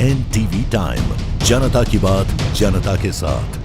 NTV time, जनता की बात जनता के साथ।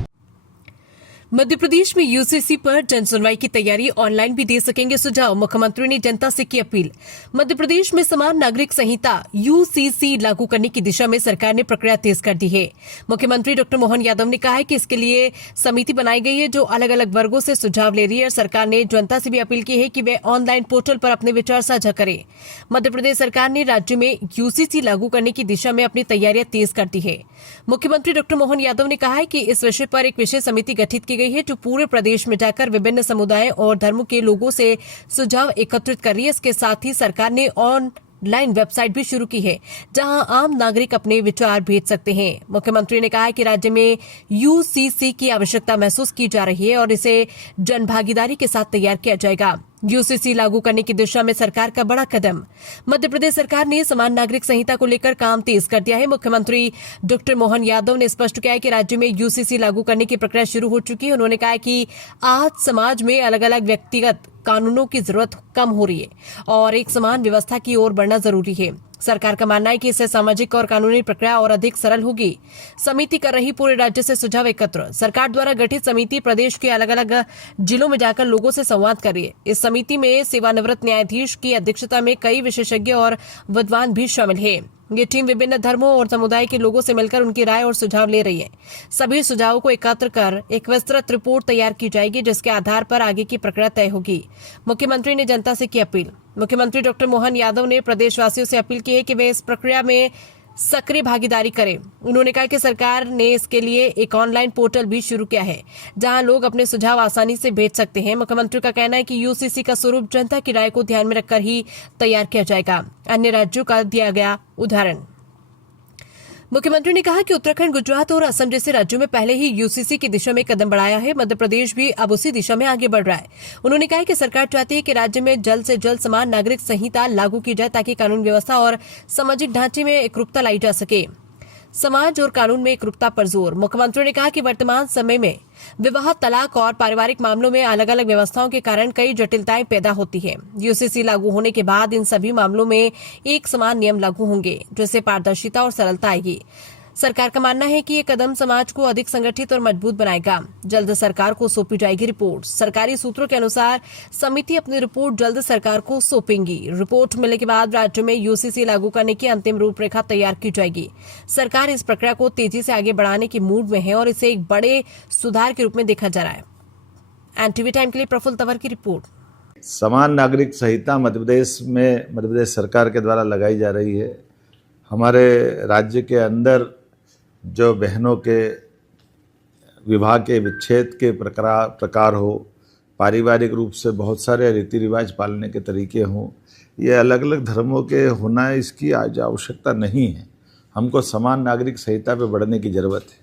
मध्य प्रदेश में यूसीसी पर जन सुनवाई की तैयारी, ऑनलाइन भी दे सकेंगे सुझाव, मुख्यमंत्री ने जनता से की अपील। मध्य प्रदेश में समान नागरिक संहिता यूसीसी लागू करने की दिशा में सरकार ने प्रक्रिया तेज कर दी है। मुख्यमंत्री डॉक्टर मोहन यादव ने कहा है कि इसके लिए समिति बनाई गई है जो अलग अलग वर्गों से सुझाव ले रही है। सरकार ने जनता से भी अपील की है कि वे ऑनलाइन पोर्टल पर अपने विचार साझा करें। मध्य प्रदेश सरकार ने राज्य में यूसीसी लागू करने की दिशा में अपनी तैयारियां तेज कर दी है। मुख्यमंत्री डॉक्टर मोहन यादव ने कहा है कि इस विषय पर एक विशेष समिति गठित की गई है जो पूरे प्रदेश में जाकर विभिन्न समुदायों और धर्मों के लोगों से सुझाव एकत्रित कर रही है। इसके साथ ही सरकार ने ऑनलाइन वेबसाइट भी शुरू की है जहां आम नागरिक अपने विचार भेज सकते हैं। मुख्यमंत्री ने कहा है कि राज्य में यूसीसी की आवश्यकता महसूस की जा रही है और इसे जनभागीदारी के साथ तैयार किया जाएगा। यूसीसी लागू करने की दिशा में सरकार का बड़ा कदम। मध्य प्रदेश सरकार ने समान नागरिक संहिता को लेकर काम तेज कर दिया है। मुख्यमंत्री डॉक्टर मोहन यादव ने स्पष्ट किया है कि राज्य में यूसीसी लागू करने की प्रक्रिया शुरू हो चुकी है। उन्होंने कहा कि आज समाज में अलग अलग व्यक्तिगत कानूनों की जरूरत कम हो रही है और एक समान व्यवस्था की ओर बढ़ना जरूरी है। सरकार का मानना है कि इससे सामाजिक और कानूनी प्रक्रिया और अधिक सरल होगी। समिति कर रही पूरे राज्य से सुझाव एकत्र। सरकार द्वारा गठित समिति प्रदेश के अलग अलग जिलों में जाकर लोगों से संवाद कर रही है। इस समिति में सेवानिवृत्त न्यायाधीश की अध्यक्षता में कई विशेषज्ञ और विद्वान भी शामिल है। ये टीम विभिन्न धर्मों और समुदाय के लोगों से मिलकर उनकी राय और सुझाव ले रही है। सभी सुझावों को एकत्र कर एक विस्तृत रिपोर्ट तैयार की जाएगी जिसके आधार पर आगे की प्रक्रिया तय होगी। मुख्यमंत्री ने जनता से की अपील। मुख्यमंत्री डॉक्टर मोहन यादव ने प्रदेशवासियों से अपील की है कि वे इस प्रक्रिया में सक्रिय भागीदारी करें। उन्होंने कहा कि सरकार ने इसके लिए एक ऑनलाइन पोर्टल भी शुरू किया है जहां लोग अपने सुझाव आसानी से भेज सकते हैं। मुख्यमंत्री का कहना है कि यूसीसी का स्वरूप जनता की राय को ध्यान में रखकर ही तैयार किया जाएगा। अन्य राज्यों का दिया गया उदाहरण। मुख्यमंत्री ने कहा कि उत्तराखंड, गुजरात और असम जैसे राज्यों में पहले ही यूसीसी की दिशा में कदम बढ़ाया है। मध्य प्रदेश भी अब उसी दिशा में आगे बढ़ रहा है। उन्होंने कहा कि सरकार चाहती है कि राज्य में जल्द से जल्द समान नागरिक संहिता लागू की जाए ताकि कानून व्यवस्था और सामाजिक ढांचे में एकरूपता लाई जा सके। समाज और कानून में एकरूपता पर जोर। मुख्यमंत्री ने कहा कि वर्तमान समय में विवाह, तलाक और पारिवारिक मामलों में अलग अलग व्यवस्थाओं के कारण कई जटिलताएं पैदा होती हैं। यूसीसी लागू होने के बाद इन सभी मामलों में एक समान नियम लागू होंगे जिससे पारदर्शिता और सरलता आएगी। सरकार का मानना है कि ये कदम समाज को अधिक संगठित और मजबूत बनाएगा। जल्द सरकार को सौंपी जाएगी रिपोर्ट। सरकारी सूत्रों के अनुसार समिति अपनी रिपोर्ट जल्द सरकार को सौंपेंगी। रिपोर्ट मिलने के बाद राज्य में यूसीसी लागू करने की अंतिम रूपरेखा तैयार की जाएगी। सरकार इस प्रक्रिया को तेजी से आगे बढ़ाने की मूड में है और इसे एक बड़े सुधार के रूप में देखा जा रहा है। एनटीवी टाइम के लिए प्रफुल्ल तंवर की रिपोर्ट। समान नागरिक संहिता मध्य प्रदेश सरकार के द्वारा लगाई जा रही है। हमारे राज्य के अंदर जो बहनों के विवाह के विच्छेद के प्रकार हो, पारिवारिक रूप से बहुत सारे रीति रिवाज पालने के तरीके हों, ये अलग अलग धर्मों के होना, इसकी आज आवश्यकता नहीं है। हमको समान नागरिक संहिता पे बढ़ने की ज़रूरत है।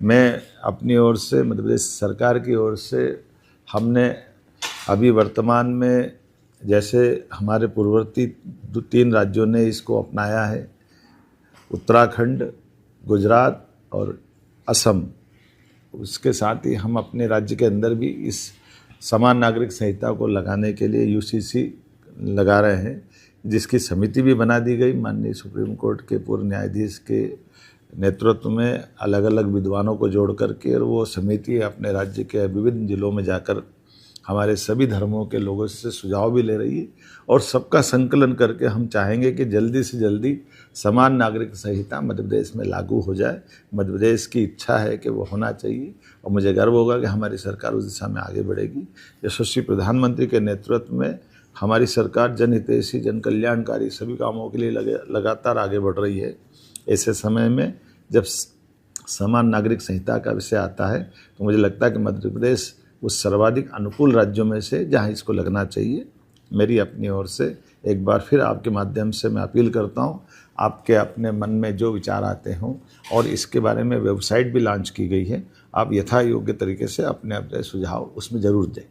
मैं अपनी ओर से, मध्य प्रदेश सरकार की ओर से, हमने अभी वर्तमान में जैसे हमारे पूर्ववर्ती 3 राज्यों ने इसको अपनाया है, उत्तराखंड, गुजरात और असम, उसके साथ ही हम अपने राज्य के अंदर भी इस समान नागरिक संहिता को लगाने के लिए यूसीसी लगा रहे हैं, जिसकी समिति भी बना दी गई। माननीय सुप्रीम कोर्ट के पूर्व न्यायाधीश के नेतृत्व में अलग अलग विद्वानों को जोड़ करके, और वो समिति अपने राज्य के विभिन्न जिलों में जाकर हमारे सभी धर्मों के लोगों से सुझाव भी ले रही है और सबका संकलन करके हम चाहेंगे कि जल्दी से जल्दी समान नागरिक संहिता मध्य प्रदेश में लागू हो जाए। मध्य प्रदेश की इच्छा है कि वो होना चाहिए और मुझे गर्व होगा कि हमारी सरकार उस दिशा में आगे बढ़ेगी। यशस्वी प्रधानमंत्री के नेतृत्व में हमारी सरकार जनहितैषी, जन कल्याणकारी सभी कामों के लिए लगातार आगे बढ़ रही है। ऐसे समय में जब समान नागरिक संहिता का विषय आता है तो मुझे लगता है कि मध्य प्रदेश उस सर्वाधिक अनुकूल राज्यों में से जहां इसको लगना चाहिए। मेरी अपनी ओर से एक बार फिर आपके माध्यम से मैं अपील करता हूं, आपके अपने मन में जो विचार आते हों, और इसके बारे में वेबसाइट भी लॉन्च की गई है, आप यथा योग्य तरीके से अपने अपने सुझाव उसमें ज़रूर दें।